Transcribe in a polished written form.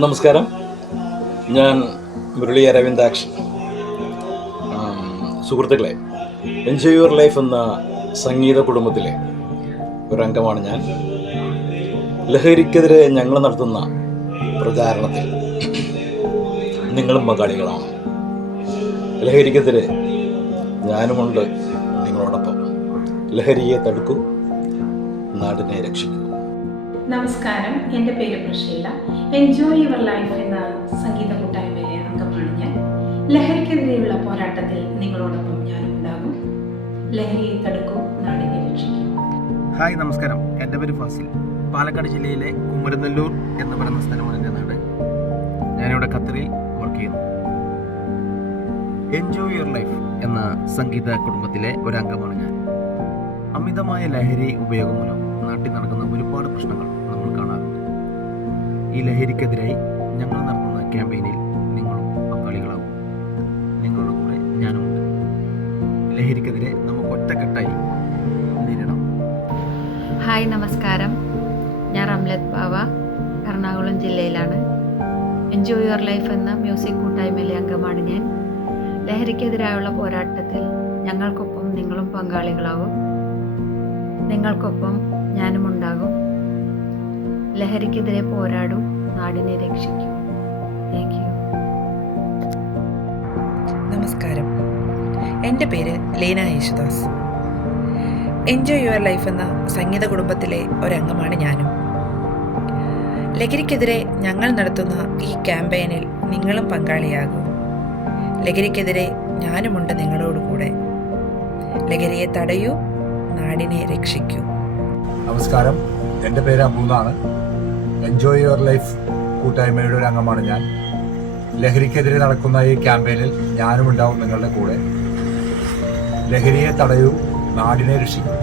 നമസ്കാരം, ഞാൻ മുരളി അരവിന്ദാക്ഷൻ. സുഹൃത്തുക്കളെ, എൻജോയ് യുവർ ലൈഫ് എന്ന സംഗീത കുടുംബത്തിലെ ഒരംഗമാണ് ഞാൻ. ലഹരിക്കെതിരെ ഞങ്ങൾ നടത്തുന്ന പ്രചാരണത്തിൽ നിങ്ങളും പങ്കാളികളാണ്. ലഹരിക്കെതിരെ ഞാനുമുണ്ട് നിങ്ങളോടൊപ്പം. ലഹരിയെ തടുക്കൂ, നാടിനെ രക്ഷിക്കൂ. നമസ്കാരം, എൻ്റെ പേര് പ്രഷീല. എൻജോയ് യുവർ ലൈഫ് എന്ന സംഗീത കൂട്ടായ്മയിലെ അംഗമാണ് ഞാൻ. ലഹരിക്കെതിരെയുള്ള പോരാട്ടത്തിൽ നിങ്ങളോടൊപ്പം ഞാനും ഉണ്ടാകും. ലഹരിയെ തടുക്കൂ, നാടിനെ രക്ഷിക്കൂ. ഹായ്, നമസ്കാരം. എൻ്റെ പേര് ഫാസിൽ. പാലക്കാട് ജില്ലയിലെ കുമരനെല്ലൂർ എന്ന് പറയുന്ന സ്ഥലമാണ് എൻ്റെ നാട്. ഞാനിവിടെ ഖത്തറിൽ വർക്ക് ചെയ്യുന്നു. എൻജോയ് യുവർ ലൈഫ് എന്ന സംഗീത കുടുംബത്തിലെ ഒരംഗമാണ് ഞാൻ. അമിതമായ ലഹരി ഉപയോഗം മൂലം നാട്ടിൽ നടക്കുന്ന ഒരുപാട് പ്രശ്നങ്ങൾ നമ്മൾ കാണാറുണ്ട്. ഈ ലഹരിക്കെതിരായി ഞങ്ങൾ നടത്തുന്ന ക്യാമ്പയിനിൽ നിങ്ങളും പങ്കാളികളാവും. നിങ്ങളുടെ കൂടെ ഞാനുമുണ്ട്. ലഹരിക്കെതിരെ നമുക്ക് ഒറ്റക്കെട്ടായി നേരിടാം. ഹായ്, നമസ്കാരം. ഞാൻ റംലത്ത് ബാവ, എറണാകുളം ജില്ലയിലാണ്. എൻജോയ് യുവർ ലൈഫ് എന്ന മ്യൂസിക് കൂട്ടായ്മയിലെ അംഗമാണ് ഞാൻ. ലഹരിക്കെതിരായുള്ള പോരാട്ടത്തിൽ ഞങ്ങൾക്കൊപ്പം നിങ്ങളും പങ്കാളികളാവും. നിങ്ങൾക്കൊപ്പം ഞാനും ഉണ്ടാകും. ലഹരിക്കെതിരെ പോരാടൂ, നാടിനെ രക്ഷിക്കൂ. Thank you. നമസ്കാരം, എൻ്റെ പേര് Leena Yesudas. Enjoy your life എന്ന സംഗീത കുടുംബത്തിലെ ഒരംഗമാണ് ഞാനും. ലഹരിക്കെതിരെ ഞങ്ങൾ നടത്തുന്ന ഈ ക്യാമ്പയിനിൽ നിങ്ങളും പങ്കാളിയാകൂ. ലഹരിക്കെതിരെ ഞാനുമുണ്ട് നിങ്ങളോട് കൂടെ. ലഹരിയെ തടയൂ, നാടിനെ രക്ഷിക്കൂ. നമസ്കാരം, എൻ്റെ പേര് അബൂന്നാണ്. എൻജോയ് യുവർ ലൈഫ് കൂട്ടായ്മയുടെ ഒരു അംഗമാണ് ഞാൻ. ലഹരിക്കെതിരെ നടക്കുന്ന ഈ ക്യാമ്പയിനിൽ ഞാനും ഉണ്ടാവും നിങ്ങളുടെ കൂടെ. ലഹരിയെ തടയൂ, നാടിനെ രക്ഷിക്കൂ.